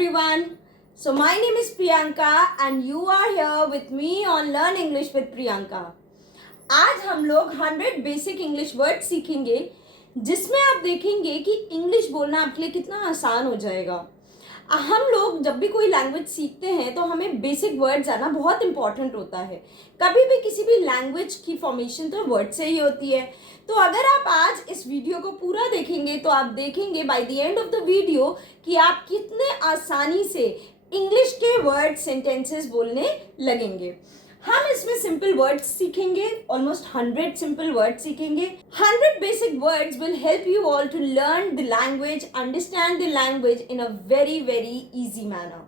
everyone. So my name is Priyanka and you are here with me on Learn English with Priyanka. आज हम लोग 100 basic English word सीखेंगे जिसमें आप देखेंगे कि इंग्लिश बोलना आपके लिए कितना आसान हो जाएगा. हम लोग जब भी कोई लैंग्वेज सीखते हैं तो हमें बेसिक वर्ड्स आना बहुत इंपॉर्टेंट होता है. कभी भी किसी भी लैंग्वेज की फॉर्मेशन तो वर्ड से ही होती है. तो अगर आप आज इस वीडियो को पूरा देखेंगे तो आप देखेंगे by the end of the video कि आप कितने आसानी से इंग्लिश के वर्ड सेंटेंसेस बोलने लगेंगे. हम इसमें सिंपल वर्ड्स सीखेंगे, ऑलमोस्ट 100 सिंपल वर्ड्स सीखेंगे. 100 basic words will help you all to learn the language, understand the language in a very very easy manner.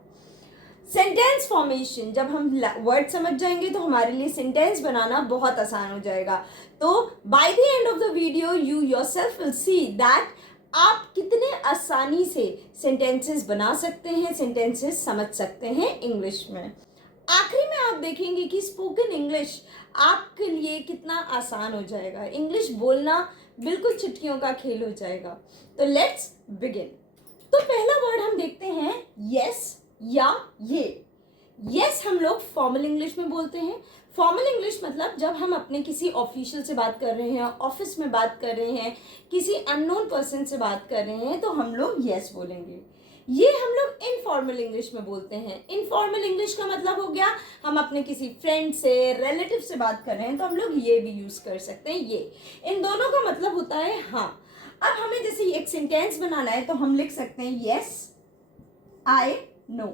Sentence formation, जब हम वर्ड समझ जाएंगे तो हमारे लिए सेंटेंस बनाना बहुत आसान हो जाएगा. तो by the end of the video you yourself will see that आप कितने आसानी से सेंटेंसेस बना सकते हैं, सेंटेंसेस समझ सकते हैं इंग्लिश में. आखिरी में आप देखेंगे कि स्पोकन इंग्लिश आपके लिए कितना आसान हो जाएगा. इंग्लिश बोलना बिल्कुल चुटकियों का खेल हो जाएगा. तो लेट्स बिगिन. तो पहला वर्ड हम देखते हैं यस या ये. यस हम लोग फॉर्मल इंग्लिश में बोलते हैं. फॉर्मल इंग्लिश मतलब जब हम अपने किसी ऑफिशियल से बात कर रहे हैं, ऑफिस में बात कर रहे हैं, किसी अननोन पर्सन से बात कर रहे हैं तो हम लोग यस बोलेंगे. ये हम लोग इनफॉर्मल इंग्लिश में बोलते हैं. इनफॉर्मल इंग्लिश का मतलब हो गया हम अपने किसी फ्रेंड से, रिलेटिव से बात कर रहे हैं तो हम लोग ये भी यूज कर सकते हैं. ये इन दोनों का मतलब होता है हाँ. अब हमें जैसे एक सेंटेंस बनाना है तो हम लिख सकते हैं यस आई नो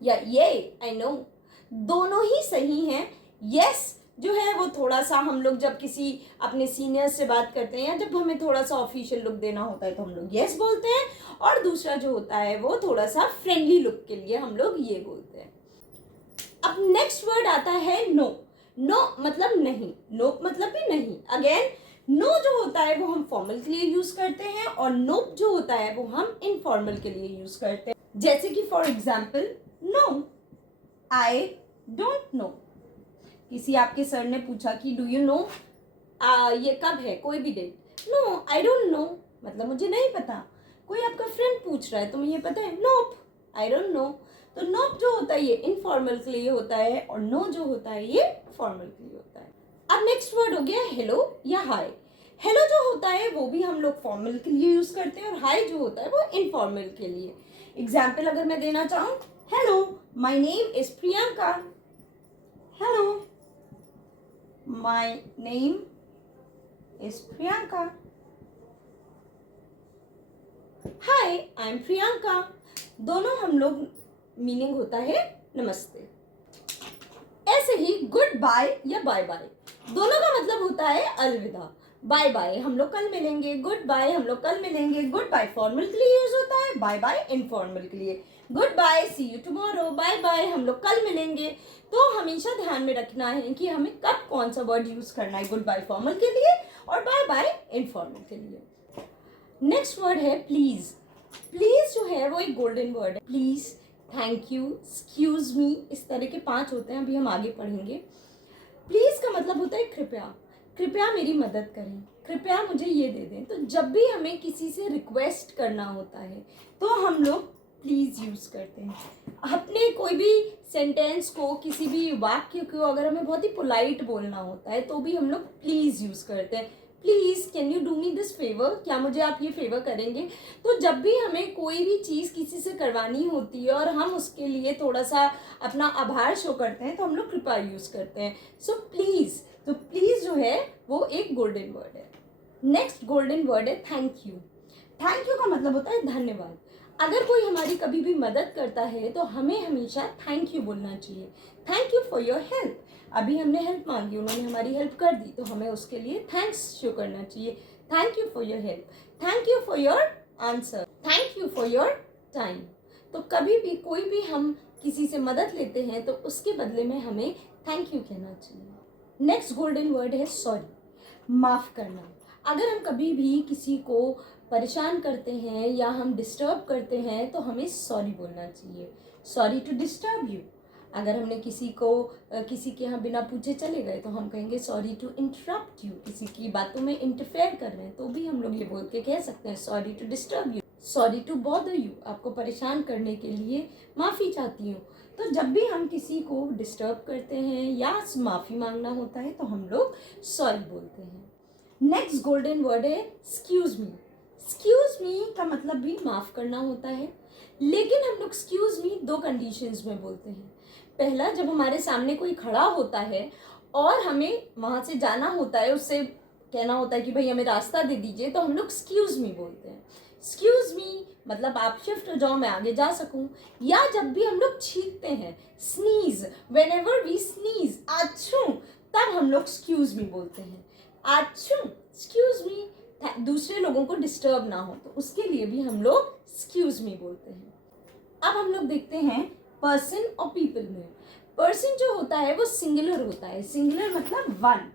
या ये आई नो. दोनों ही सही हैं. यस जो है वो थोड़ा सा हम लोग जब किसी अपने सीनियर्स से बात करते हैं या जब हमें थोड़ा सा ऑफिशियल लुक देना होता है तो हम लोग यस बोलते हैं. और दूसरा जो होता है वो थोड़ा सा फ्रेंडली लुक के लिए हम लोग ये बोलते हैं. अब नेक्स्ट वर्ड आता है नो. नो मतलब नहीं, नो मतलब भी नहीं. अगेन नो जो होता है वो हम फॉर्मल के लिए यूज करते हैं और नो जो होता है वो हम इनफॉर्मल के लिए यूज करते हैं. जैसे कि for example no, I don't know. किसी आपके सर ने पूछा कि डू यू नो ये कब है, कोई भी date. No I don't know मतलब मुझे नहीं पता. कोई आपका फ्रेंड पूछ रहा है तुम्हें ये पता है, नोप आई डोंट नो. तो नोप जो होता है ये इनफॉर्मल के लिए होता है और नो जो होता है ये फॉर्मल के लिए होता है. अब नेक्स्ट वर्ड हो गया हेलो या हाय. हेलो जो होता है वो भी हम लोग फॉर्मल के लिए यूज करते हैं और हाय जो होता है वो इनफॉर्मल के लिए. एग्जाम्पल अगर मैं देना चाहूँ, hello my name is Priyanka. Hello my name is Priyanka. Hi, I'm Priyanka. दोनों हम लोग मीनिंग होता है नमस्ते. ऐसे ही गुड बाय या बाय बाय दोनों का मतलब होता है अलविदा. बाय बाय हम लोग कल मिलेंगे, गुड बाय हम लोग कल मिलेंगे. गुड बाय फॉर्मल के लिए यूज होता है, बाय बाय इनफॉर्मल के लिए. Good bye see you tomorrow, bye bye हम लोग कल मिलेंगे. तो हमेशा ध्यान में रखना है कि हमें कब कौन सा वर्ड यूज करना है. गुड बाय फॉर्मल के लिए और बाय बाय इनफॉर्मल के लिए. नेक्स्ट वर्ड है प्लीज. प्लीज जो है वो एक गोल्डन वर्ड है. Please, thank you, excuse me, इस तरह के 5 होते हैं, अभी हम आगे पढ़ेंगे. प्लीज का मतलब होता है कृपया. कृपया मेरी मदद करें, कृपया मुझे ये दे दें. तो जब भी हमें किसी से रिक्वेस्ट करना होता है तो हम लोग प्लीज यूज करते हैं. अपने कोई भी सेंटेंस को, किसी भी वाक्य को अगर हमें बहुत ही पोलाइट बोलना होता है तो भी हम लोग प्लीज यूज करते हैं. Please can you do me this favour, क्या मुझे आप ये फेवर करेंगे. तो जब भी हमें कोई भी चीज़ किसी से करवानी होती है और हम उसके लिए थोड़ा सा अपना आभार शो करते हैं तो हम लोग कृपया यूज करते हैं. सो प्लीज, तो प्लीज जो है वो एक गोल्डन वर्ड है. नेक्स्ट गोल्डन वर्ड है थैंक यू. थैंक यू का मतलब होता है धन्यवाद. अगर कोई हमारी कभी भी मदद करता है तो हमें हमेशा थैंक यू बोलना चाहिए. Thank you for your help. अभी हमने हेल्प मांगी, उन्होंने हमारी हेल्प कर दी तो हमें उसके लिए थैंक्स शो करना चाहिए. Thank you for your help, thank you for your answer, thank you for your time. तो कभी भी कोई भी हम किसी से मदद लेते हैं तो उसके बदले में हमें थैंक यू कहना चाहिए. नेक्स्ट गोल्डन वर्ड है सॉरी. माफ़ करना. अगर हम कभी भी किसी को परेशान करते हैं या हम डिस्टर्ब करते हैं तो हमें सॉरी बोलना चाहिए. Sorry to disturb you. अगर हमने किसी के यहाँ बिना पूछे चले गए तो हम कहेंगे सॉरी टू इंटरप्ट यू. किसी की बातों में इंटरफेयर कर रहे हैं तो भी हम लोग ये बोल के कह सकते हैं sorry to disturb you. Sorry to bother you, आपको परेशान करने के लिए माफ़ी चाहती हूँ। तो जब भी हम किसी को डिस्टर्ब करते हैं या माफ़ी मांगना होता है तो हम लोग सॉरी बोलते हैं। नेक्स्ट गोल्डन वर्ड है एक्सक्यूज मी। एक्सक्यूज मी का मतलब भी माफ़ करना होता है, लेकिन हम लोग एक्सक्यूज मी दो कंडीशंस में बोलते हैं। पहला, जब हमारे सामने कोई खड़ा होता है और हमें वहाँ से जाना होता है, उससे कहना होता है कि भाई हमें रास्ता दे दीजिए, तो हम लोग एक्सक्यूज मी बोलते हैं। एक्सक्यूज मी मतलब आप शिफ्ट हो जाओ, मैं आगे जा सकूं। या जब भी हम लोग छींकते हैं, sneeze, whenever we sneeze, आछू, तब हम लोग एक्सक्यूज मी बोलते हैं। आछू, एक्सक्यूज मी, दूसरे लोगों को डिस्टर्ब ना हो तो उसके लिए भी हम लोग एक्सक्यूज मी बोलते हैं। अब हम लोग देखते हैं पर्सन और पीपल में। पर्सन जो होता है वो सिंगुलर होता है। सिंगुलर मतलब वन,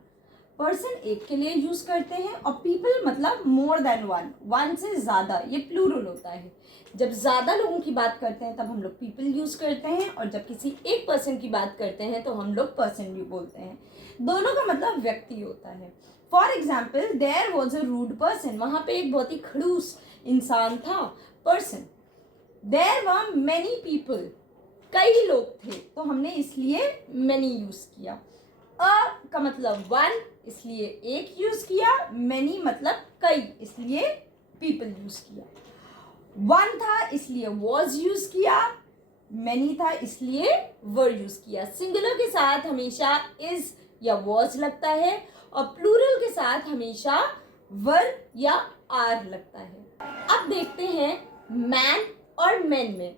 पर्सन एक के लिए यूज करते हैं, और पीपल मतलब मोर देन वन, वन से ज्यादा, ये प्लूरल होता है। जब ज्यादा लोगों की बात करते हैं तब हम लोग पीपल यूज करते हैं, और जब किसी एक पर्सन की बात करते हैं तो हम लोग पर्सन भी बोलते हैं। दोनों का मतलब व्यक्ति होता है। For example, there was a rude person, वहां पे एक बहुत ही खड़ूस इंसान था, person. There were many people, कई लोग थे, तो हमने इसलिए मेनी यूज किया। अ का मतलब वन, इसलिए एक यूज किया। मेनी मतलब कई, इसलिए पीपल यूज किया। वन था इसलिए वॉज यूज किया। मेनी था इसलिए वर यूज किया। सिंगुलर के साथ हमेशा इज या वॉज लगता है, और प्लूरल के साथ हमेशा वर या आर लगता है। अब देखते हैं मैन और मेन में।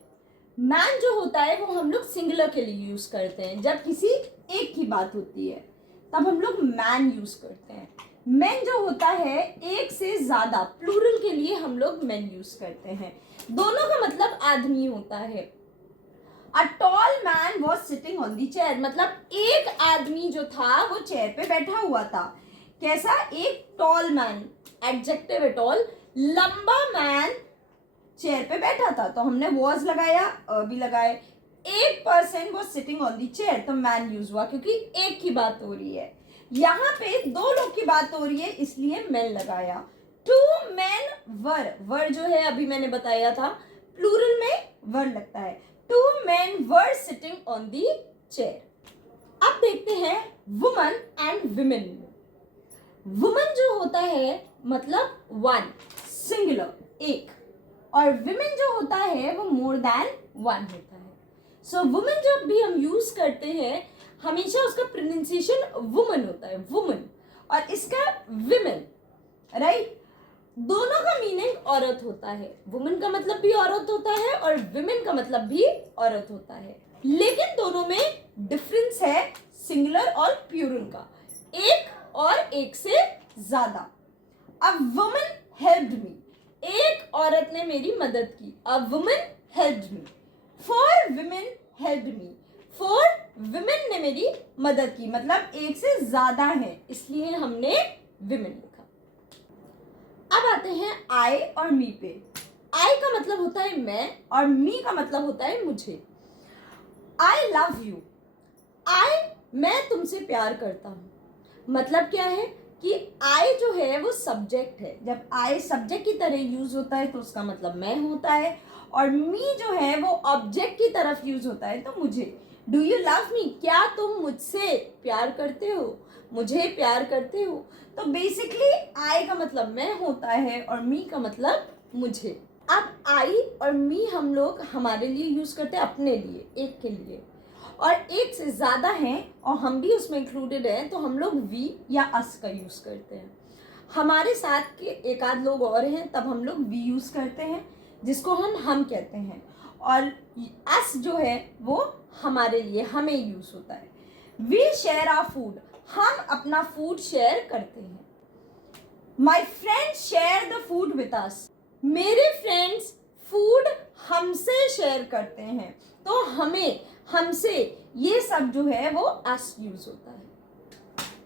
मैन जो होता है वो हम लोग सिंगुलर के लिए यूज करते हैं, जब किसी एक की बात होती है तब हम लोग मैन यूज करते हैं। मेन जो होता है एक से ज्यादा, प्लूरल के लिए हम लोग मेन यूज करते हैं। दोनों का मतलब आदमी होता है। A tall man was sitting on the chair, मतलब एक आदमी जो था वो चेयर पे बैठा हुआ था। कैसा? एक टॉल मैन, एडजेक्टिव है टॉल। लंबा मैन चेयर पे बैठा था, तो हमने वॉज लगाया, भी लगाए। एक person was sitting on the chair, तो मैन यूज हुआ क्योंकि एक की बात हो रही है। यहाँ पे दो लोग की बात हो रही है इसलिए मैन लगाया। टू मैन वर, वर जो है अभी मैंने बताया था प्लूरल में वर लगता है। Two man were sitting on the chair. अब देखते हैं वुमन एंड विमेन। वुमन जो होता है मतलब वन, सिंगुलर, एक, और विमेन जो होता है वो मोर देन वन होता है। सो वुमेन जब भी हम यूज करते हैं हमेशा उसका प्रोनाउंसिएशन वुमन होता है, वुमन, और इसका विमेन, राइट। दोनों का मीनिंग औरत होता है। वुमन का मतलब भी औरत होता है और विमेन का मतलब भी औरत होता है, लेकिन दोनों में डिफरेंस है सिंगुलर और प्लूरल का, एक और एक से ज्यादा। अब वुमन हेल्प्ड मी, एक औरत ने मेरी मदद की। A woman helped me. Four women helped me, four women ने मेरी मदद की, मतलब एक से ज्यादा है इसलिए हमने विमेन लिखा। अब आते हैं आई और मी पे। आई का मतलब होता है मैं, और मी का मतलब होता है मुझे। आई लव यू, आई, मैं तुमसे प्यार करता हूं। मतलब क्या है कि आई जो है वो सब्जेक्ट है। जब आई सब्जेक्ट की तरह यूज होता है तो उसका मतलब मैं होता है, और मी जो है वो ऑब्जेक्ट की तरफ यूज होता है तो मुझे। डू यू लव मी, क्या तुम मुझसे प्यार करते हो, मुझे प्यार करते हो। तो बेसिकली आई का मतलब मैं होता है और मी का मतलब मुझे। अब आई और मी हम लोग हमारे लिए यूज करते हैं, अपने लिए, एक के लिए, और एक से ज्यादा हैं और हम भी उसमें इंक्लूडेड हैं तो हम लोग वी या अस का यूज करते हैं। हमारे साथ के एक आध लोग और हैं तब हम लोग वी यूज करते हैं, जिसको हम कहते हैं, और अस जो है वो हमारे लिए, हमें यूज होता है। वी शेयर आवर फूड, हम अपना फूड शेयर करते हैं। My friends share the food with us, मेरे फ्रेंड्स फूड हमसे शेयर करते हैं, तो हमें, हमसे, ये सब जो है वो अस यूज होता है।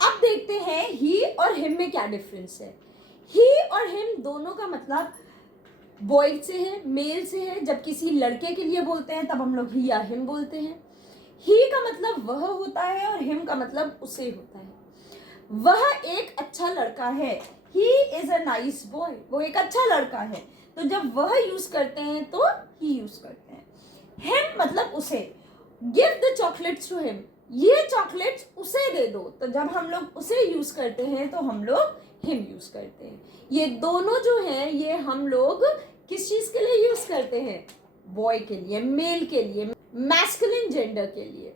अब देखते हैं ही और हिम में क्या डिफरेंस है। ही और हिम दोनों का मतलब बॉय से है, मेल से है। जब किसी लड़के के लिए बोलते हैं तब हम लोग ही या हिम बोलते हैं। ही का मतलब वह होता है और हिम का मतलब उसे होता है। वह एक अच्छा लड़का है, he is a nice boy, वो एक अच्छा लड़का है। तो जब वह यूज करते हैं तो ही यूज करते हैं। हिम मतलब उसे, give the chocolates to him, ये चॉकलेट्स उसे दे दो, तो जब हम लोग उसे यूज करते हैं तो हम लोग हिम यूज करते हैं। ये दोनों जो हैं ये हम लोग किस चीज के लिए यूज करते हैं? बॉय के लिए, मेल के लिए, मैस्कुलिन जेंडर के लिए।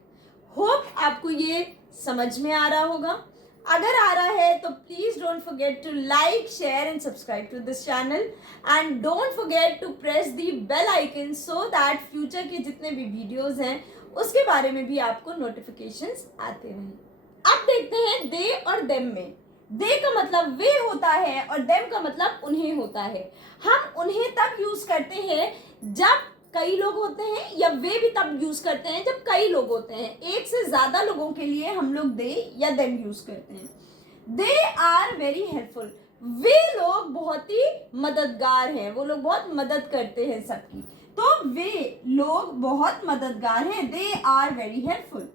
होप आपको ये समझ में आ रहा होगा। अगर आ रहा है तो please don't forget to like, share and subscribe to this channel and don't forget to press the bell icon so that future के जितने भी वीडियोस हैं उसके बारे में भी आपको नोटिफिकेशंस आते रहें। अब देखते हैं दे और देम में। दे का मतलब वे होता है और देम का मतलब उन्हें होता है। हम उन्हें तब यूज करते हैं जब कई लोग होते हैं, या वे भी तब यूज करते हैं जब कई लोग होते हैं। एक से ज्यादा लोगों के लिए हम लोग दे या देम यूज करते हैं। दे आर वेरी हेल्पफुल, वे लोग बहुत ही मददगार हैं, वो लोग बहुत मदद करते हैं सबकी, तो वे लोग बहुत मददगार हैं। They are very helpful.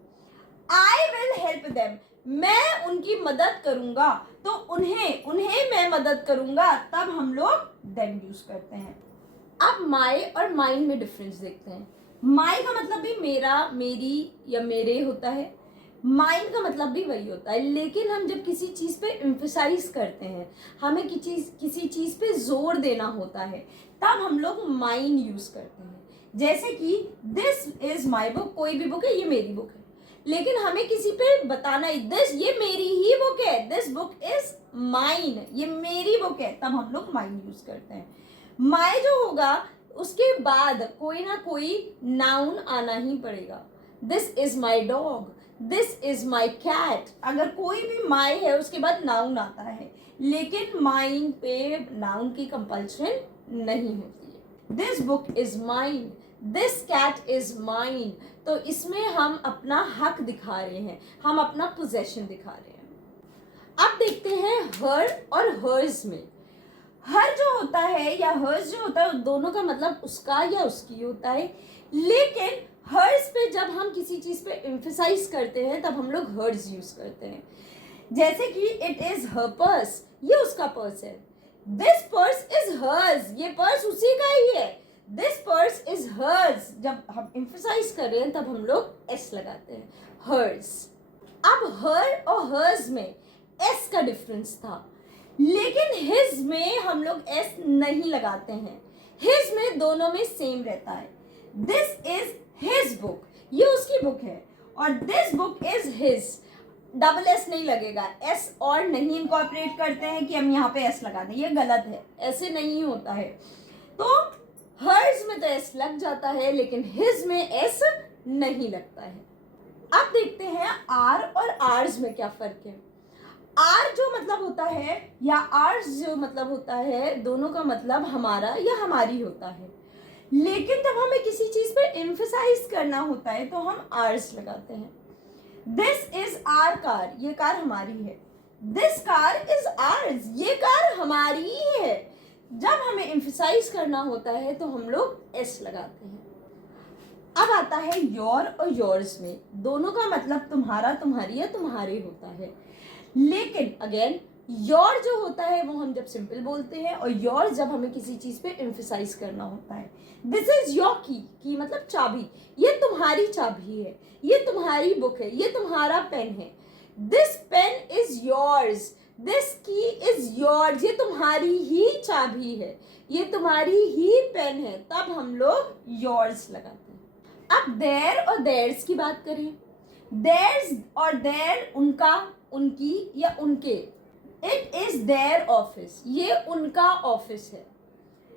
I will help them, मैं उनकी मदद करूंगा, तो उन्हें मैं मदद करूंगा, तब हम लोग देम यूज करते हैं। अब माई और माइन में डिफरेंस देखते हैं। माई का मतलब भी मेरा, मेरी या मेरे होता है। माइन का मतलब भी वही होता है, लेकिन हम जब किसी चीज पे एम्फसाइज करते हैं, हमें किसी चीज पे जोर देना होता है, तब हम लोग माइन यूज करते हैं। जैसे कि दिस इज माई बुक, कोई भी बुक है, ये मेरी बुक है, लेकिन हमें किसी पे बताना है दिस, ये मेरी ही बुक है, दिस बुक इज माइन, ये मेरी बुक है, तब हम लोग माइन यूज करते हैं। माई जो होगा उसके बाद कोई ना कोई नाउन आना ही पड़ेगा। This is my dog, this is my cat, अगर कोई भी माई है उसके बाद नाउन आता है, लेकिन माइन पे नाउन की कंपल्शन नहीं होती है। This book is mine, this cat is mine, तो इसमें हम अपना हक दिखा रहे हैं, हम अपना पोजेशन दिखा रहे हैं। अब देखते हैं हर और हर्स में। हर जो होता है या हर्स जो होता है, दोनों का मतलब उसका या उसकी होता है, लेकिन हर्स पे जब हम किसी चीज पे एम्फसाइज करते हैं तब हम लोग हर्स यूज करते हैं। जैसे कि इट इज हर पर्स, ये उसका पर्स है। दिस पर्स इज हर्स, ये पर्स उसी का ही है। दिस पर्स इज हर्स, जब हम एम्फसाइज कर रहे हैं तब हम लोग एस लगाते हैं, हर्स। अब हर और हर्स में एस का डिफरेंस था, लेकिन हिज में हम लोग एस नहीं लगाते हैं। हिज में दोनों में सेम रहता है। दिस इज हिज बुक, ये उसकी बुक है, और this book is his, double S नहीं लगेगा। एस और नहीं इनकॉर्पोरेट करते हैं कि हम यहाँ पे एस लगा दें, ये गलत है, ऐसे नहीं होता है। तो हर्स में तो एस लग जाता है, लेकिन हिज में एस नहीं लगता है। अब देखते हैं आर और आर्स में क्या फर्क है। आर जो मतलब होता है या आर्स जो मतलब होता है, दोनों का मतलब हमारा या हमारी होता है, लेकिन जब हमें किसी चीज पे एम्फसाइज करना होता है तो हम आर्स लगाते हैं। दिस इज आर कार, ये कार हमारी है। दिस कार इज आर्स, ये कार हमारी ही है। जब हमें एम्फसाइज करना होता है तो हम लोग एस लगाते हैं। अब आता है योर और योर्स में, दोनों का मतलब तुम्हारा, तुम्हारी या तुम्हारे होता है, लेकिन अगेन योर जो होता है वो हम जब सिंपल बोलते हैं, और योर जब हमें किसी चीज पे एम्फसाइज करना होता है। दिस इज योर की मतलब चाबी, ये तुम्हारी चाबी है, ये तुम्हारी बुक है, ये तुम्हारा पेन है। This pen is yours, this key is yours, ये तुम्हारी ही चाबी है, ये तुम्हारी ही पेन है, तब हम लोग योर्स लगाते हैं। अब देयर और देयर्स की बात करें। देयर्स और देयर उनका, उनकी या उनके। इट इज देयर ऑफिस, ये उनका ऑफिस है।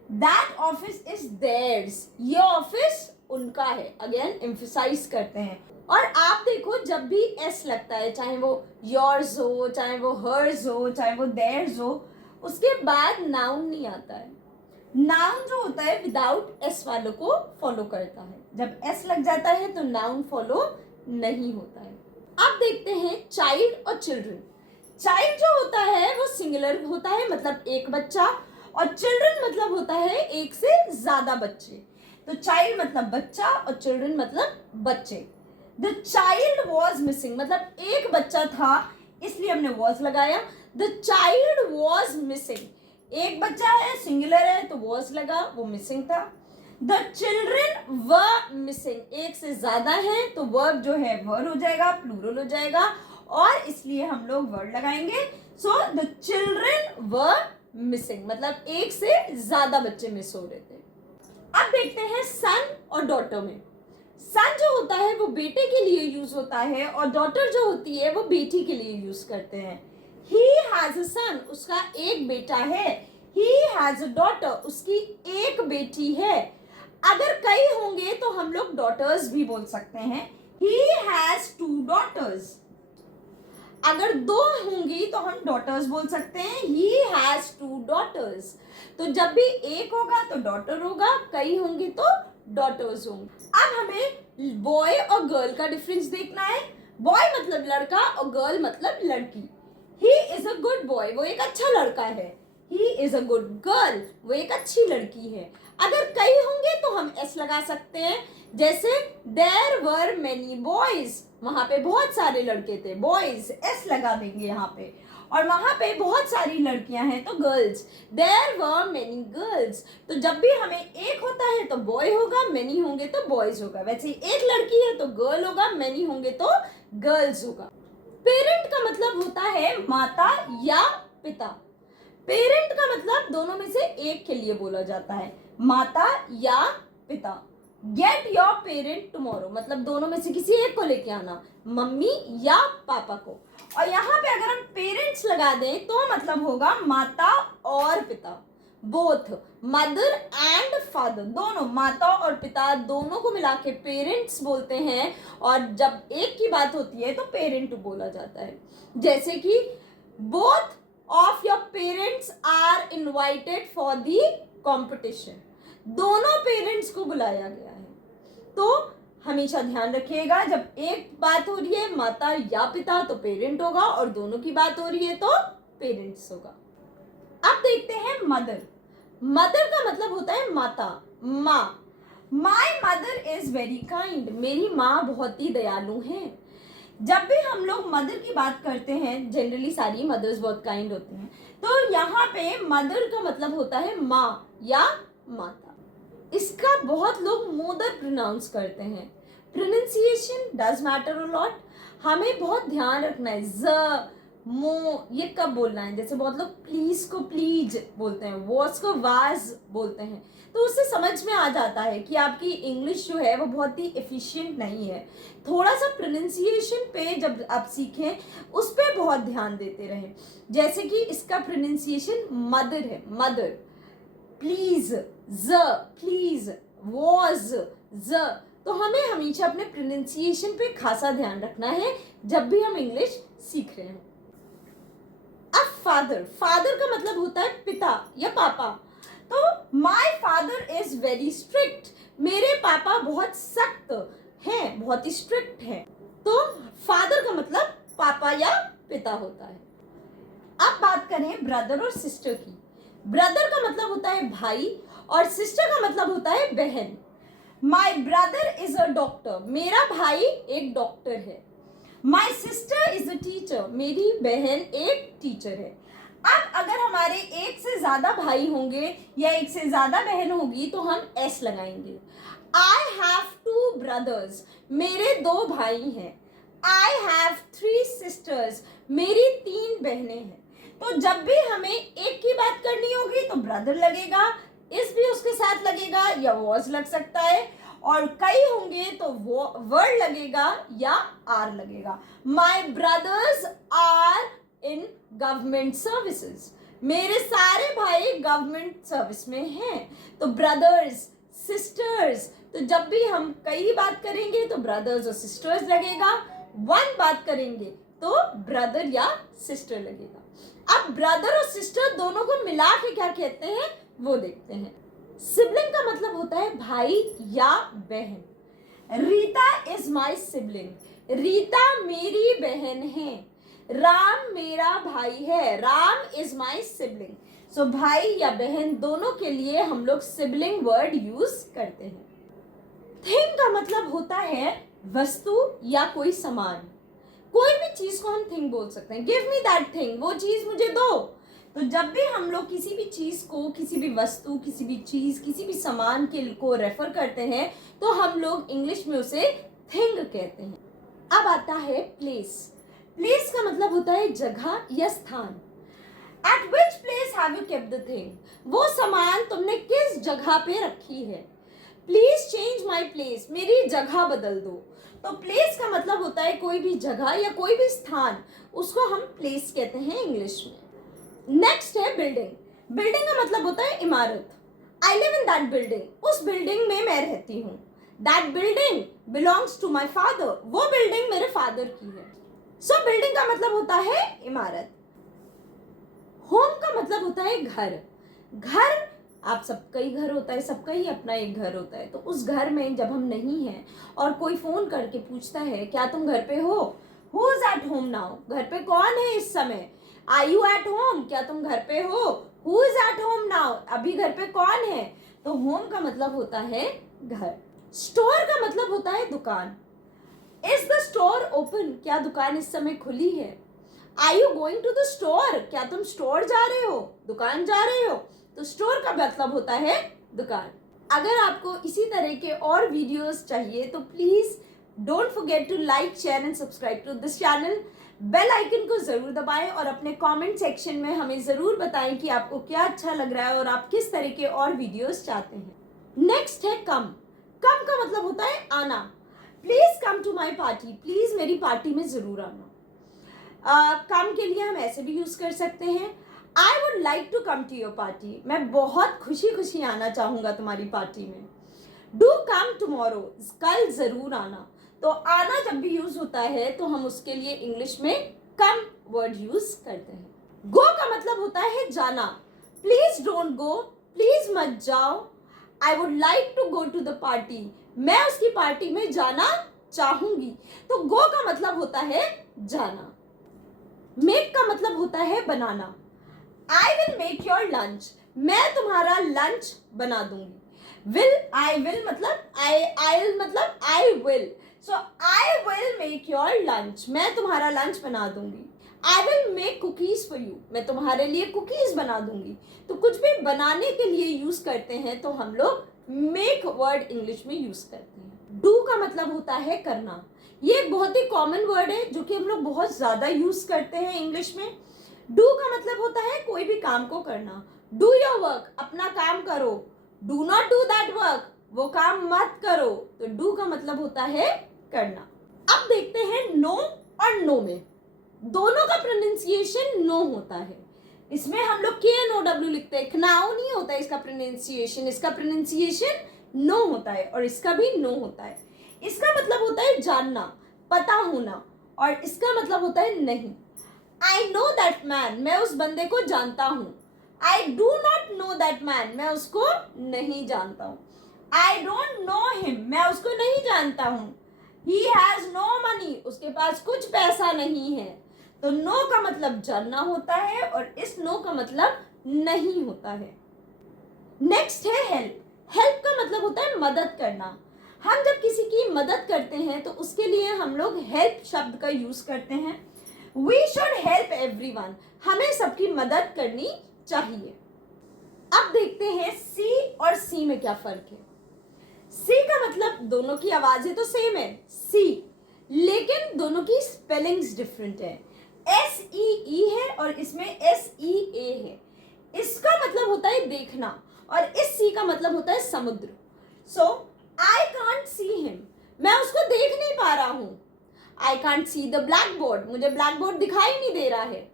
दैट ऑफिस इज देयर्स, ये ऑफिस उनका है। अगेन एम्फसाइज करते हैं। और आप देखो जब भी एस लगता है, चाहे वो योर्स हो, चाहे वो हर्स हो, चाहे वो देयर्स हो, उसके बाद नाउन नहीं आता है। नाउन जो होता है विदाउट एस वालों को फॉलो करता है, जब एस लग जाता है तो नाउन फॉलो नहीं होता है। अब देखते हैं चाइल्ड और चिल्ड्रन। चाइल्ड जो होता है वो सिंगुलर होता है, मतलब एक बच्चा, और चिल्ड्रन मतलब होता है एक से ज्यादा बच्चे। तो चाइल्ड मतलब बच्चा और चिल्ड्रन मतलब बच्चे। द चाइल्ड वॉज मिसिंग, मतलब एक बच्चा था, इसलिए हमने वॉज लगाया। द चाइल्ड वॉज मिसिंग, एक बच्चा है, सिंगुलर है तो वॉज लगा, वो मिसिंग था। द चिल्ड्रन वर मिसिंग, एक से ज्यादा है तो वर्ब जो है वर हो जाएगा, प्लूरल हो जाएगा, और इसलिए हम लोग वर्ड लगाएंगे। So the children were missing, मतलब एक से ज्यादा बच्चे मिस हो रहे थे। अब देखते हैं सन और डॉटर में। सन जो होता है वो बेटे के लिए यूज होता है, और डॉटर जो होती है वो बेटी के लिए यूज करते हैं। ही हैज अ सन, उसका एक बेटा है। ही हैज अ डॉटर, उसकी एक बेटी है। अगर कई होंगे तो हम लोग डॉटर्स भी बोल सकते हैं। He has two daughters. अगर दो होंगी तो हम डॉटर्स बोल सकते हैं। He has two daughters. तो जब भी एक होगा तो डॉटर होगा, कई होंगे तो डॉटर्स होंगे। अब हमें बॉय और गर्ल का डिफरेंस देखना है। बॉय मतलब लड़का और गर्ल मतलब लड़की। He is a good boy, वो एक अच्छा लड़का है। He is a good girl, वो एक अच्छी लड़की है। अगर कई होंगे तो हम एस लगा सकते हैं, जैसे देयर वर मेनी बॉयज, वहां पे बहुत सारे लड़के थे, बॉयज एस लगा देंगे यहाँ पे। और वहां पे बहुत सारी लड़कियां हैं तो girls, there were many girls. तो जब भी हमें एक होता है तो बॉय होगा, मेनी होंगे तो बॉयज होगा। वैसे एक लड़की है तो गर्ल होगा, मेनी होंगे तो गर्ल्स होगा। पेरेंट का मतलब होता है माता या पिता। पेरेंट का मतलब दोनों में से एक के लिए बोला जाता है, माता या पिता। गेट योर पेरेंट टुमारो, मतलब दोनों में से किसी एक को लेके आना, मम्मी या पापा को। और यहाँ पे अगर हम पेरेंट्स लगा दें तो मतलब होगा माता और पिता, बोथ मदर एंड फादर, दोनों माता और पिता दोनों को मिला के पेरेंट्स बोलते हैं। और जब एक की बात होती है तो पेरेंट बोला जाता है। जैसे कि both of your parents are invited for the competition, दोनों पेरेंट्स को बुलाया गया है। तो हमेशा ध्यान रखिएगा, जब एक बात हो रही है माता या पिता तो पेरेंट होगा, और दोनों की बात हो रही है तो पेरेंट्स होगा। अब देखते हैं मदर। मदर का मतलब होता है माता, माँ। My mother is very kind, मेरी माँ बहुत ही दयालु है। जब भी हम लोग मदर की बात करते हैं, जनरली सारी मदर्स बहुत काइंड होती हैं, तो यहाँ पे मदर का मतलब होता है माँ या माता। इसका बहुत लोग मदर प्रोनाउंस करते हैं। Pronunciation does matter a lot, हमें बहुत ध्यान रखना है। ज मो ये कब बोलना है, जैसे बहुत लोग प्लीज को प्लीज बोलते हैं, वॉज को वाज बोलते हैं, तो उससे समझ में आ जाता है कि आपकी इंग्लिश जो है वो बहुत ही एफिशिएंट नहीं है। थोड़ा सा प्रोनाउंसिएशन पे जब आप सीखें उस पर बहुत ध्यान देते रहें। जैसे कि इसका प्रोनाउंसिएशन मदर है, मदर, प्लीज ज, प्लीज वॉज ज। तो हमें हमेशा अपने प्रोनाउंसिएशन पे खासा ध्यान रखना है जब भी हम इंग्लिश सीख रहे हैं। अब फादर, फादर का मतलब होता है पिता या पापा। तो my father is very strict, मेरे पापा बहुत सख्त हैं, बहुत ही स्ट्रिक्ट हैं। तो फादर का मतलब पापा या पिता होता है। अब बात करें ब्रदर और सिस्टर की। ब्रदर का मतलब होता है भाई, और सिस्टर का मतलब होता है बहन। My brother is a doctor, मेरा भाई एक डॉक्टर है। My sister is a teacher, मेरी बहन एक टीचर है। अब अगर हमारे एक से ज्यादा भाई होंगे या एक से ज्यादा बहन होगी तो हम एस लगाएंगे। आई हैव टू ब्रदर्स, मेरे दो भाई हैं। आई हैव 3 सिस्टर्स, मेरी 3 बहनें हैं। तो जब भी हमें एक की बात करनी होगी तो ब्रदर लगेगा, इस भी उसके साथ लगेगा या वॉज लग सकता है, और कई होंगे तो वो वर्ड लगेगा या आर लगेगा। My brothers are in government services, मेरे सारे भाई गवर्नमेंट सर्विस में हैं। तो ब्रदर्स, सिस्टर्स, तो जब भी हम कई बात करेंगे तो ब्रदर्स और सिस्टर्स लगेगा, वन बात करेंगे तो ब्रदर या सिस्टर लगेगा। अब ब्रदर और सिस्टर दोनों को मिला के क्या कहते हैं वो देखते हैं। सिबलिंग का मतलब होता है भाई या बहन। Rita is my sibling, Rita मेरी बहन है। राम मेरा भाई है, राम इज माई सिबलिंग। सो भाई या बहन दोनों के लिए हम लोग सिबलिंग वर्ड यूज करते हैं। थिंग का मतलब होता है वस्तु या कोई सामान। कोई भी चीज को हम थिंग बोल सकते हैं। गिव मी दैट थिंग, वो चीज मुझे दो। तो जब भी हम लोग किसी भी चीज़ को, किसी भी वस्तु, किसी भी चीज़, किसी भी सामान के को रेफर करते हैं तो हम लोग इंग्लिश में उसे थिंग कहते हैं। अब आता है प्लेस। प्लेस का मतलब होता है जगह या स्थान। Eight which place have you kept the thing? वो सामान तुमने किस जगह पे रखी है। प्लीज चेंज माई प्लेस, मेरी जगह बदल दो। तो प्लेस का मतलब होता है कोई भी जगह या कोई भी स्थान, उसको हम प्लेस कहते हैं इंग्लिश में। नेक्स्ट है बिल्डिंग। बिल्डिंग का मतलब होता है इमारत। I live in that building, उस बिल्डिंग में मैं रहती हूँ। That building belongs to my father, वो बिल्डिंग मेरे फादर की है। सो बिल्डिंग का मतलब होता है इमारत। होम का मतलब होता है घर। घर, आप सबका ही घर होता है, सबका ही अपना एक घर होता है। तो उस घर में जब हम नहीं हैं और कोई फोन करके पूछता है क्या तुम घर पे हो, who is at home now, घर पे कौन है इस समय, आर यू एट होम, क्या तुम घर पे हो, who is at home now, अभी घर पे कौन है। तो होम का मतलब होता है घर। स्टोर का मतलब होता है दुकान। इज द स्टोर ओपन, क्या दुकान इस समय खुली है। Are you going to the store, क्या तुम स्टोर जा रहे हो, दुकान जा रहे हो। तो स्टोर का मतलब होता है दुकान। अगर आपको इसी तरह के और वीडियोस चाहिए तो please don't forget to like, share and subscribe to this channel. Bell icon को जरूर दबाएं और अपने कमेंट सेक्शन में हमें जरूर बताएं कि आपको क्या अच्छा लग रहा है और आप किस तरह के और वीडियोस चाहते हैं। नेक्स्ट है कम। कम का मतलब होता है आना। Please come to my party, please मेरी पार्टी में जरूर आना। कम के लिए हम ऐसे भी यूज कर सकते हैं, I would like to come to your party, मैं बहुत खुशी खुशी आना चाहूंगा तुम्हारी पार्टी में। डू कम टुमारो, कल जरूर आना। तो आना जब भी यूज होता है तो हम उसके लिए इंग्लिश में कम वर्ड यूज करते हैं। गो का मतलब होता है जाना। प्लीज डोंट गो, प्लीज मत जाओ। I would like to go to the party, मैं उसकी पार्टी में जाना चाहूंगी। तो गो का मतलब होता है जाना। मेक का मतलब होता है बनाना। I will make your lunch, मैं तुम्हारा लंच बना दूंगी। विल, आई विल मतलब I will. So I will make your lunch, मैं तुम्हारा लंच बना दूंगी। I will make cookies for you, मैं तुम्हारे लिए कुकीज बना दूंगी। तो कुछ भी बनाने के लिए यूज करते हैं तो हम लोग मेक वर्ड इंग्लिश में यूज करते हैं। डू का मतलब होता है करना। ये एक बहुत ही कॉमन वर्ड है जो कि हम लोग बहुत ज्यादा यूज करते हैं इंग्लिश में। डू का मतलब होता है कोई भी काम को करना। डू योर वर्क, अपना काम करो। Do not do that work, वो काम मत करो। तो डू का मतलब होता है करना। अब देखते हैं नो और नो में। दोनों का प्रोनाउंसिएशन नो होता है। इसमें हम लोग KNOW लिखते हैं, खनाओ नहीं होता है इसका प्रोनाउंसिएशन। इसका प्रोनाउंसिएशन नो होता है और इसका भी नो होता है। इसका मतलब होता है जानना, पता होना, और इसका मतलब होता है नहीं। आई नो दैट मैन, मैं उस बंदे को जानता हूँ। I do not know that man, मैं उसको नहीं जानता हूँ। आई डोंट नो हिम, मैं उसको नहीं जानता हूँ। ही हैज नो मनी, उसके पास कुछ पैसा नहीं है। तो नो का मतलब जानना होता है और इस नो का मतलब नहीं होता है। नेक्स्ट है हेल्प। हेल्प का मतलब होता है मदद करना। हम जब किसी की मदद करते हैं तो उसके लिए हम लोग हेल्प शब्द का यूज करते हैं। We should help everyone, हमें सबकी मदद करनी चाहिए। अब देखते हैं सी और सी में क्या फर्क है। सी का मतलब दोनों की आवाजें तो सेम है, सी, लेकिन दोनों की स्पेलिंग्स डिफरेंट है। SEE है और इसमें SEA है। इसका मतलब होता है देखना और इस सी का मतलब होता है समुद्र। सो आई कांट सी हिम, मैं उसको देख नहीं पा रहा हूं। I can't see the black board, मुझे ब्लैक बोर्ड दिखाई नहीं दे रहा है।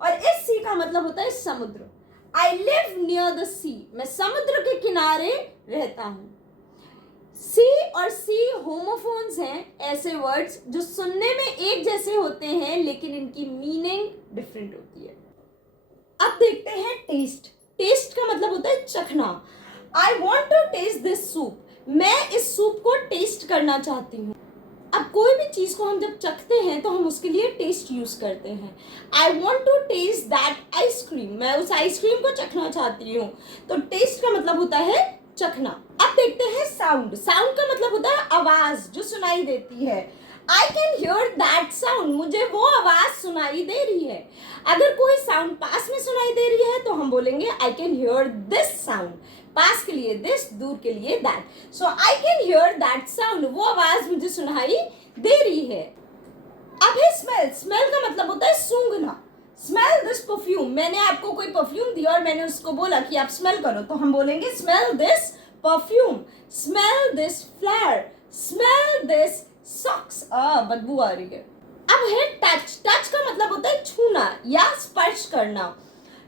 और इस सी का मतलब होता है समुद्र। आई लिव नियर द सी, मैं समुद्र के किनारे रहता हूं। सी और सी होमोफोन्स हैं, ऐसे वर्ड्स जो सुनने में एक जैसे होते हैं लेकिन इनकी मीनिंग डिफरेंट होती है। अब देखते हैं टेस्ट। टेस्ट का मतलब होता है चखना। I want to taste this soup, मैं इस सूप को टेस्ट करना चाहती हूँ। अब कोई भी चीज को हम जब चखते हैं तो हम उसके लिए टेस्ट यूज करते हैं। I want to taste that ice cream, मैं उस आइसक्रीम को चखना चाहती हूँ। तो टेस्ट का मतलब होता है चखना। अब देखते हैं साउंड। साउंड का मतलब होता है आवाज जो सुनाई देती है। आई कैन हियर दैट साउंड, मुझे वो आवाज सुनाई दे रही है। अगर कोई साउंड पास में सुनाई दे रही है तो हम बोलेंगे I can hear this sound. पास के लिए दिस, दूर के लिए that. So I can hear that sound, वो आवाज मुझे सुनाई दे रही है। अब है स्मेल। स्मेल का मतलब होता है सूंघना। स्मेल दिस परफ्यूम, मैंने आपको कोई परफ्यूम दिया और मैंने उसको बोला कि आप स्मेल करो, तो हम बोलेंगे smell this perfume, smell this flower, smell this socks. बदबू आ रही है। अब है टच। टच का मतलब होता है छूना या स्पर्श करना।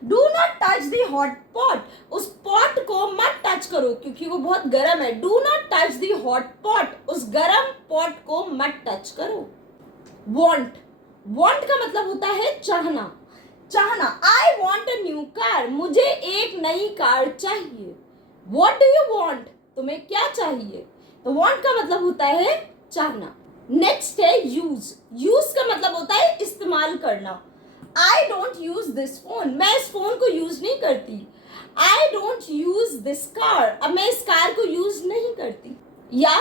Do not touch the hot pot, उस पॉट को मत टच करो क्योंकि वो बहुत गर्म है। Do not touch the hot pot, उस गर्म पॉट को मत टच करो। Want, want का मतलब होता है चाहना। चाहना, I want a new car, मुझे एक नई कार चाहिए। What do you want, तुम्हें क्या चाहिए? तो want का मतलब होता है चाहना। नेक्स्ट है use। use का मतलब होता है इस्तेमाल करना। I don't use this phone, मैं इस फोन को यूज नहीं करती। I don't use this car, अब मैं इस कार को यूज नहीं करती। या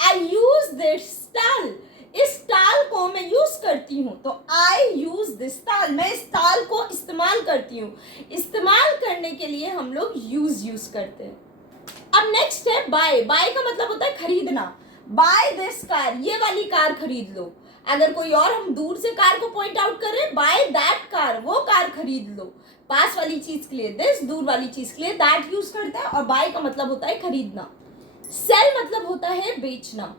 I use this towel, इस टाल को मैं यूज करती हूँ। तो आई यूज दिस टाल, मैं इस टाल को इस्तेमाल करती हूँ। इस्तेमाल करने के लिए हम लोग यूज करते हैं। अब नेक्स्ट है बाय। बाय का मतलब होता है खरीदना। बाय दिस कार, ये वाली कार खरीद लो। अगर कोई और हम दूर से कार को पॉइंट आउट कर रहे हैं, बाय दैट कार, वो कार खरीद लो। पास वाली चीज के लिए दिस, दूर वाली चीज के लिए दैट यूज करते हैं। और बाय का मतलब होता है खरीदना। सेल मतलब होता है बेचना।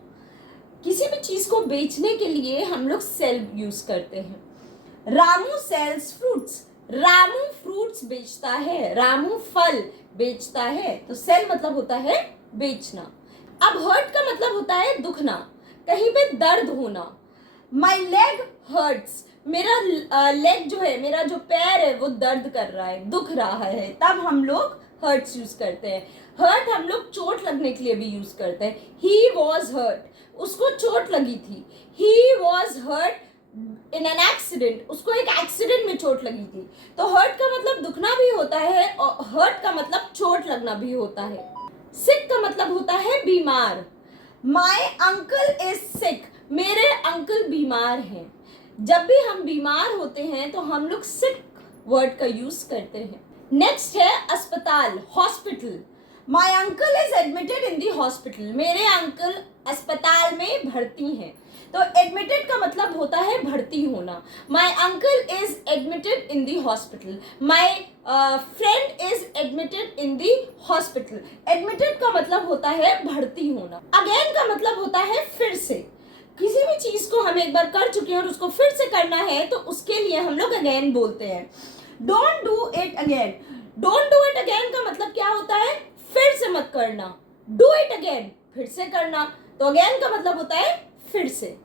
किसी भी चीज को बेचने के लिए हम लोग सेल यूज करते हैं। Ramu sells fruits, Ramu fruits बेचता है, रामू फल बेचता है। तो सेल मतलब होता है बेचना। अब हर्ट का मतलब होता है दुखना, कहीं पे दर्द होना। माई लेग हर्ट्स, मेरा लेग जो है, मेरा जो पैर है वो दर्द कर रहा है, दुख रहा है, तब हम लोग हर्ट्स यूज करते हैं। हर्ट हम लोग चोट लगने के लिए भी यूज करते हैं। ही वॉज हर्ट, उसको चोट लगी थी। He was hurt in an accident, उसको एक एक्सीडेंट में चोट लगी थी। तो हर्ट का मतलब दुखना भी होता है और हर्ट का मतलब चोट लगना भी होता है। सिक का मतलब होता है बीमार। माई अंकल इज सिक, मेरे अंकल बीमार हैं। जब भी हम बीमार होते हैं तो हम लोग सिक वर्ड का यूज करते हैं। नेक्स्ट है अस्पताल, hospital. My uncle is admitted in the hospital, मेरे अंकल अस्पताल में भर्ती हैं। तो एडमिटेड का मतलब होता है भर्ती होना। My uncle is admitted in the hospital, my friend is admitted in the hospital. Admitted का मतलब होता है भर्ती होना। अगेन का मतलब होता है फिर से। किसी भी चीज को हम एक बार कर चुके हैं और उसको फिर से करना है तो उसके लिए हम लोग अगेन बोलते हैं। Don't do it again, don't do it again का मतलब क्या होता है? फिर से मत करना। डू इट अगेन, फिर से करना। तो अगेन का मतलब होता है फिर से।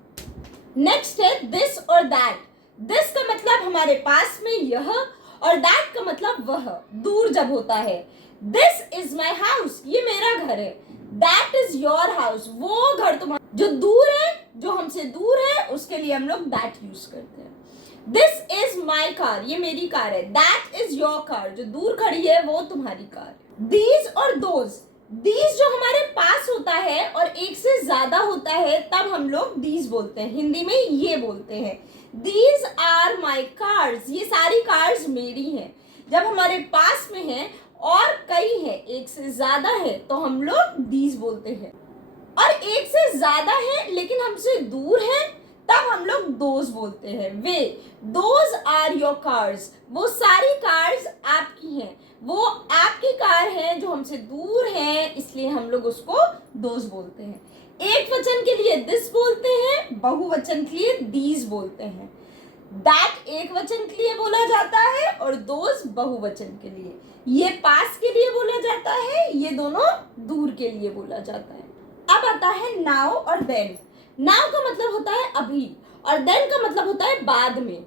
नेक्स्ट है दिस और दैट। दिस का मतलब हमारे पास में यह, और दैट का मतलब वह, दूर जब होता है। दिस इज माई हाउस, ये मेरा घर है। दैट इज योर हाउस, वो घर तुम्हारा जो दूर है, जो हमसे दूर है, उसके लिए हम लोग दैट यूज करते हैं। दिस इज माई कार, ये मेरी कार है। दैट इज योर कार, जो दूर खड़ी है वो तुम्हारी कार है। दीज और दोज, दीज जो हमारे पास होता है और एक से ज्यादा होता है तब हम लोग दीज बोलते हैं, हिंदी में ये बोलते हैं। दीज आर माई कार्स, ये सारी कार्स मेरी हैं। जब हमारे पास में है और कई है, एक से ज्यादा है, तो हम लोग दीज बोलते हैं। और एक से ज्यादा है लेकिन हमसे दूर है, तब हम लोग दोज बोलते हैं। वे, दोज आर योर कार्स, वो सारी कार्स आपकी हैं। वो आपकी कार है जो हमसे दूर है, इसलिए हम लोग उसको दोज बोलते हैं। एक वचन के लिए दिस बोलते हैं, बहुवचन के लिए दीज बोलते हैं। दैट एक वचन के लिए बोला जाता है और दोज बहुवचन के लिए। ये पास के लिए बोला जाता है, ये दोनों दूर के लिए बोला जाता है। अब आता है नाउ और देन। नाउ का मतलब होता है अभी और देन का मतलब होता है बाद में।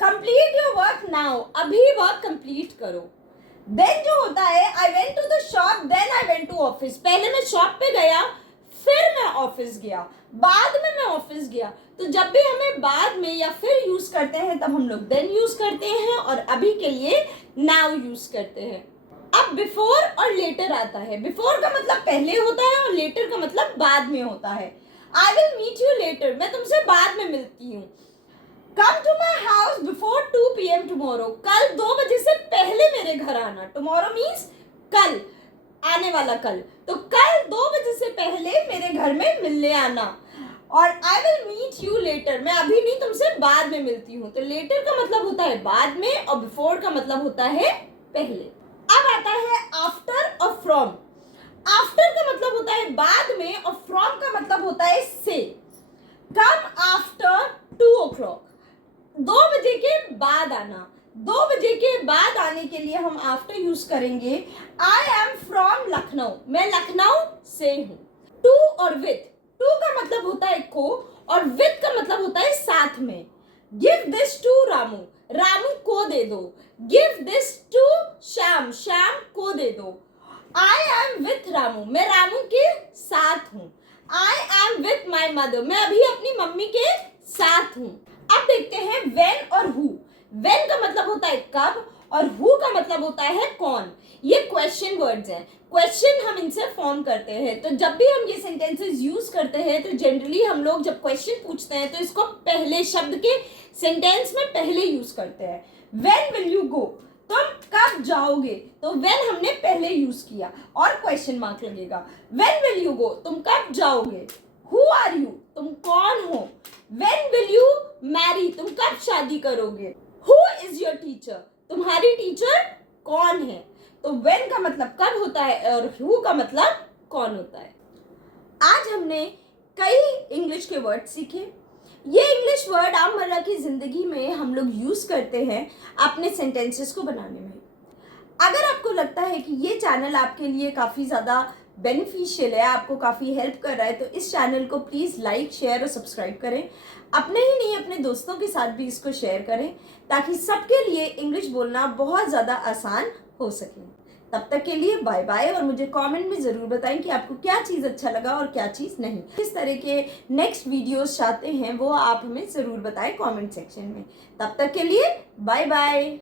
कंप्लीट योर वर्क नाउ, अभी वर्क कंप्लीट करो। देन जो होता है I went to the shop, then I went to office. पहले मैं शॉप पे गया, फिर मैं ऑफिस गया, बाद में मैं ऑफिस गया। तो जब भी हमें बाद में या फिर यूज करते हैं तब हम लोग देन यूज करते हैं और अभी के लिए नाउ यूज करते हैं। अब बिफोर और लेटर आता है। बिफोर का मतलब पहले होता है और लेटर का मतलब बाद में होता है। I will meet you later, मैं तुमसे बाद में मिलती हूँ। Come to my house before 2 PM tomorrow, कल 2 बजे से पहले मेरे घर आना। टुमारो मीन्स कल, आने वाला कल, तो कल 2 बजे से पहले मेरे घर में मिलने आना। और I will meet you later, मैं अभी नहीं तुमसे बाद में मिलती हूँ। तो लेटर का मतलब होता है बाद में और बिफोर का मतलब होता है पहले। अब आता है आफ्टर और फ्रॉम। आफ्टर का मतलब होता है बाद में और फ्रॉम का मतलब होता है से। कम आफ्टर 2 o'clock, 2 बजे के बाद आना। 2 बजे के बाद आने के लिए हम आफ्टर यूज करेंगे। आई एम फ्रॉम लखनऊ, मैं लखनऊ से हूँ। टू और विथ, टू का मतलब होता है को और विथ का मतलब होता है साथ में। Give this to Ramu, Ramu को दे दो। Give this to Shyam, Shyam को दे दो। आई एम विथ रामू, मैं रामू के साथ हूँ। I am with my mother, मैं अभी अपनी मम्मी के साथ हूँ। अब देखते हैं व्हेन और हु। व्हेन का मतलब होता है कब और हु का मतलब होता है कौन। ये क्वेश्चन वर्ड्स हैं, क्वेश्चन हम इनसे फॉर्म करते हैं। तो जब भी हम ये सेंटेंसेस यूज करते हैं तो जनरली हम लोग जब क्वेश्चन पूछते हैं तो इसको पहले शब्द के सेंटेंस में पहले यूज करते हैं। व्हेन विल यू गो, तुम कब जाओगे, तो व्हेन हमने पहले यूज किया और क्वेश्चन मार्क लगेगा। व्हेन विल यू गो, तुम कब जाओगे। हु आर यू, तुम कौन हो। व्हेन विल यू मैरी, तुम कब शादी करोगे। हु इज योर टीचर, तुम्हारी टीचर कौन है। तो व्हेन का मतलब कब होता है और हु का मतलब कौन होता है। आज हमने कई इंग्लिश के वर्ड सीखे। ये इंग्लिश वर्ड आममर्रा की जिंदगी में हम लोग यूज करते हैं अपने सेंटेंसेस को बनाने में। अगर आपको लगता है कि ये चैनल आपके लिए काफ़ी ज़्यादा बेनिफिशियल है, आपको काफ़ी हेल्प कर रहा है, तो इस चैनल को प्लीज़ लाइक, शेयर और सब्सक्राइब करें। अपने ही नहीं, अपने दोस्तों के साथ भी इसको शेयर करें ताकि सबके लिए इंग्लिश बोलना बहुत ज़्यादा आसान हो सके। तब तक के लिए बाय बाय और मुझे कमेंट में ज़रूर बताएं कि आपको क्या चीज़ अच्छा लगा और क्या चीज़ नहीं। किस तरह के नेक्स्ट वीडियोस चाहते हैं वो आप हमें ज़रूर बताएं कमेंट सेक्शन में। तब तक के लिए बाय बाय।